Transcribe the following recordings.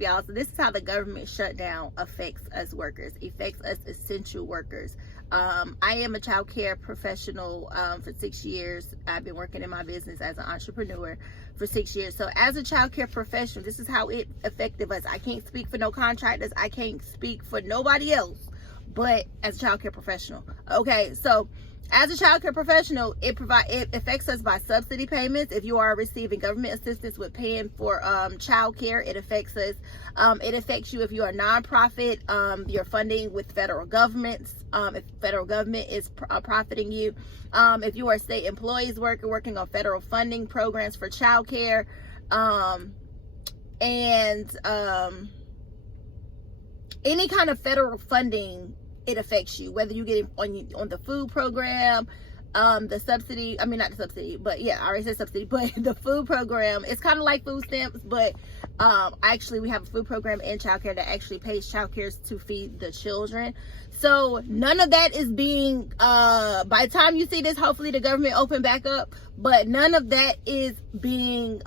Y'all, so this is how the government shutdown affects us workers, affects us essential workers. I am a child care professional for 6 years. I've been working in my business as an entrepreneur for 6 years. So as a child care professional, this is how it affected us. I can't speak for no contractors. I can't speak for nobody else, but as a child care professional. Okay, so as a child care professional, it affects us by subsidy payments. If you are receiving government assistance with paying for child care, it affects us. It affects you if you are a nonprofit. You're funding with federal governments. If federal government is profiting you. If you are state employees working on federal funding programs for child care. Any kind of federal funding, it affects you, whether you get it on the food program, the subsidy, I mean, not the subsidy, but yeah, I already said subsidy, but the food program, it's kind of like food stamps, but actually we have a food program and childcare that actually pays childcare to feed the children. So none of that is being, by the time you see this, hopefully the government open back up, but none of that is being,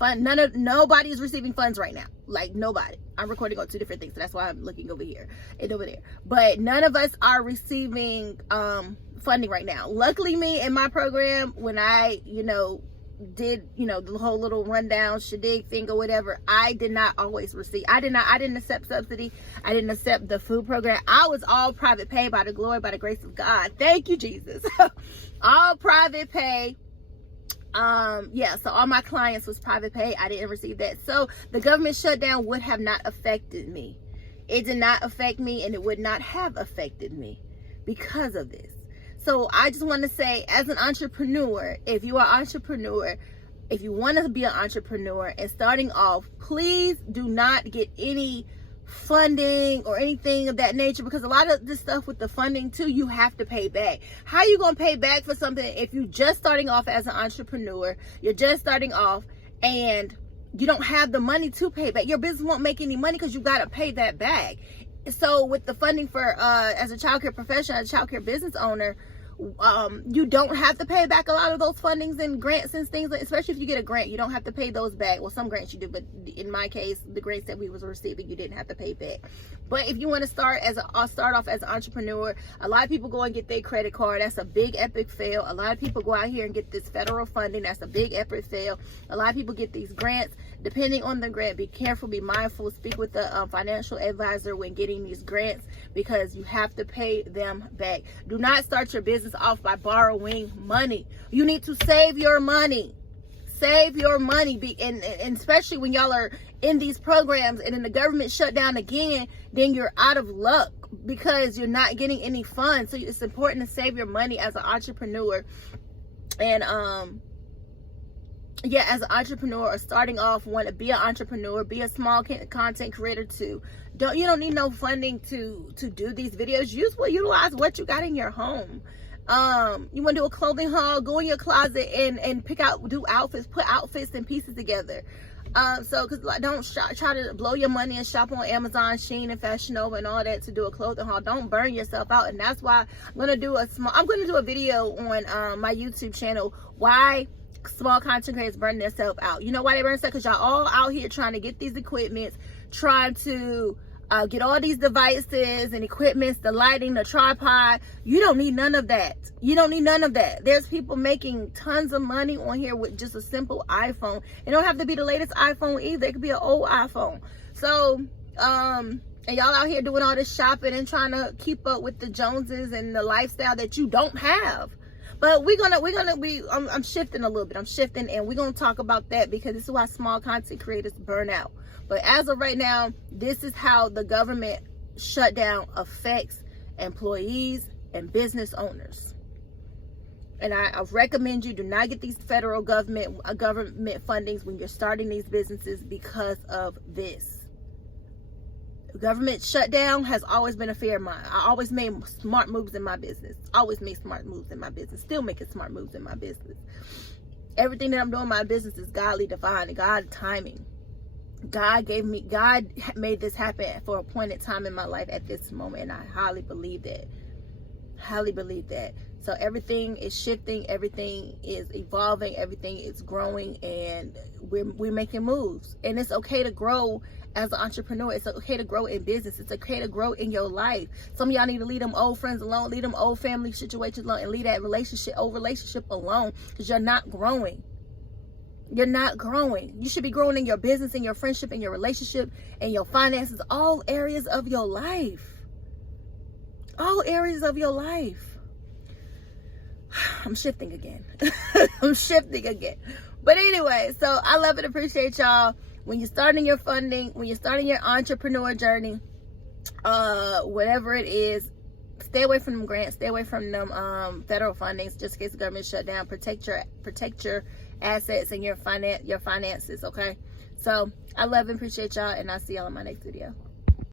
nobody is receiving funds right now. Like, nobody. I'm recording on two different things, so that's why I'm looking over here and over there. But none of us are receiving funding right now. Luckily, me in my program, when I did the whole little rundown shadig thing or whatever, I did not always receive. I didn't accept subsidy. I didn't accept the food program. I was all private pay by the glory, by the grace of God. Thank you, Jesus. All private pay. Yeah, so all my clients was private pay. I didn't receive that. So the government shutdown would have not affected me. It did not affect me, and it would not have affected me because of this. So I just want to say, as an entrepreneur, if you are an entrepreneur, if you want to be an entrepreneur and starting off, please do not get any funding or anything of that nature, because a lot of this stuff with the funding too, you have to pay back. How you gonna pay back for something if you just starting off as an entrepreneur? You're just starting off and you don't have the money to pay back. Your business won't make any money because you got to pay that back. So with the funding for as a childcare professional, as a childcare business owner, you don't have to pay back a lot of those fundings and grants and things, especially if you get a grant. You don't have to pay those back. Well, some grants you do, but in my case, the grants that we was receiving, you didn't have to pay back. But if you want to start off as an entrepreneur, a lot of people go and get their credit card. That's a big epic fail. A lot of people go out here and get this federal funding. That's a big epic fail. A lot of people get these grants. Depending on the grant, be careful, be mindful, speak with the financial advisor when getting these grants, because you have to pay them back. Do not start your business off by borrowing money. You need to save your money. Save your money. And especially when y'all are in these programs and then the government shut down again, then you're out of luck because you're not getting any funds. So it's important to save your money as an entrepreneur. And yeah, as an entrepreneur or starting off, want to be an entrepreneur, be a small content creator too. You don't need no funding to do these videos. Utilize what you got in your home. You want to do a clothing haul, go in your closet and do outfits, put outfits and pieces together. So because don't try to blow your money and shop on Amazon, Shein, and Fashion Nova and all that to do a clothing haul. Don't burn yourself out. And that's why I'm gonna do a video on my YouTube channel, why small content creators burn themselves out. You know why they burn themselves? Because y'all all out here trying to get these equipments, trying to get all these devices and equipments, the lighting, the tripod. You don't need none of that. You don't need none of that. There's people making tons of money on here with just a simple iPhone. It don't have to be the latest iPhone either. It could be an old iPhone. So and y'all out here doing all this shopping and trying to keep up with the Joneses and the lifestyle that you don't have. But I'm shifting a little bit. I'm shifting, and we're going to talk about that, because this is why small content creators burn out. But as of right now, this is how the government shutdown affects employees and business owners. And I recommend you do not get these federal government fundings when you're starting these businesses because of this. Government shutdown has always been a fear of mine. I always made smart moves in my business. Always made smart moves in my business. Still making smart moves in my business. Everything that I'm doing in my business is godly, divine, and God timing. God made this happen for a appointed time in my life at this moment, and I highly believe that. Highly believe that. So everything is shifting, everything is evolving, everything is growing, and we're making moves. And it's okay to grow as an entrepreneur. It's okay to grow in business. It's okay to grow in your life. Some of y'all need to leave them old friends alone, leave them old family situations alone, and leave that old relationship alone, because you're not growing. You're not growing. You should be growing in your business, in your friendship, in your relationship, in your finances, all areas of your life. All areas of your life. I'm shifting again. I'm shifting again. But anyway, so I love and appreciate y'all. When you're starting your funding, when you're starting your entrepreneur journey, whatever it is, stay away from them grants, stay away from them federal fundings, just in case the government shut down. Protect your assets and your finances, okay? So I love and appreciate y'all, and I'll see y'all in my next video.